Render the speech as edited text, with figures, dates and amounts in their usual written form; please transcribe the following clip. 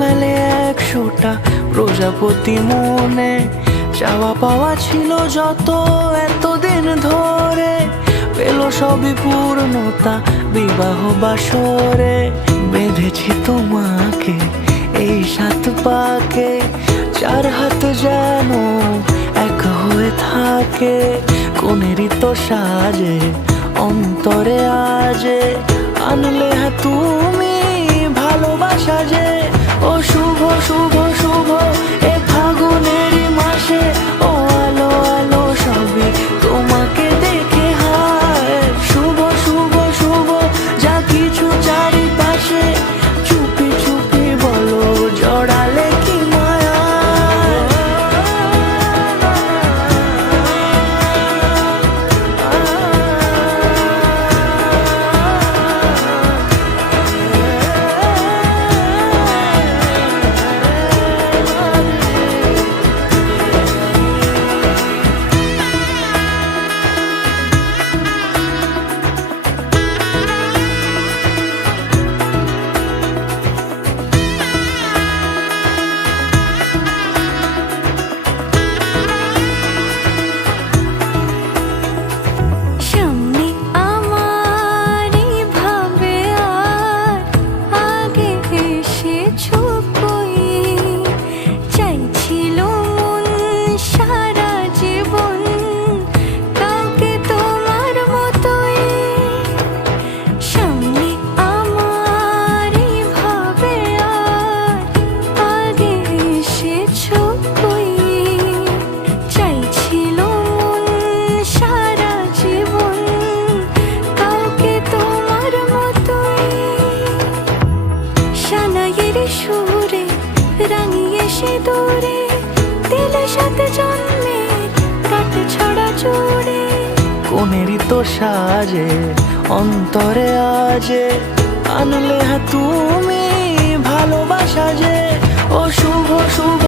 মেলে 100টা প্রজাপতি মনে, চাওয়া পাওয়া ছিল যত এতদিন ধরে, পেল সবই পূর্ণতা বিবাহ বাসরে। বেঁধেছি তোমাকে এই 7 পাকে, 4 হাত যেন এক হয়ে থাকে। কোনেরই তো সাজে অন্তরে আজে, আনলে তুমি ভালোবাসা যে। ও শুভ শুভ শুভ এ ফাগুনেরই মাসে, ও আলো আলো সবই তোমাকে দেখে হায়। শুভ শুভ শুভ যা কিছু চারিপাশে, চুপি চুপি বলো জড়ালে কি মায়া। সুরে রাঙিয়ে সে দূরে, দিলে 7 জন্মের কাট ছড়া জোড়ে। কোনেরই তো সাজে অন্তরে আজে, আনলে তুমি ভালোবাসা যে। ও শুভ শুভ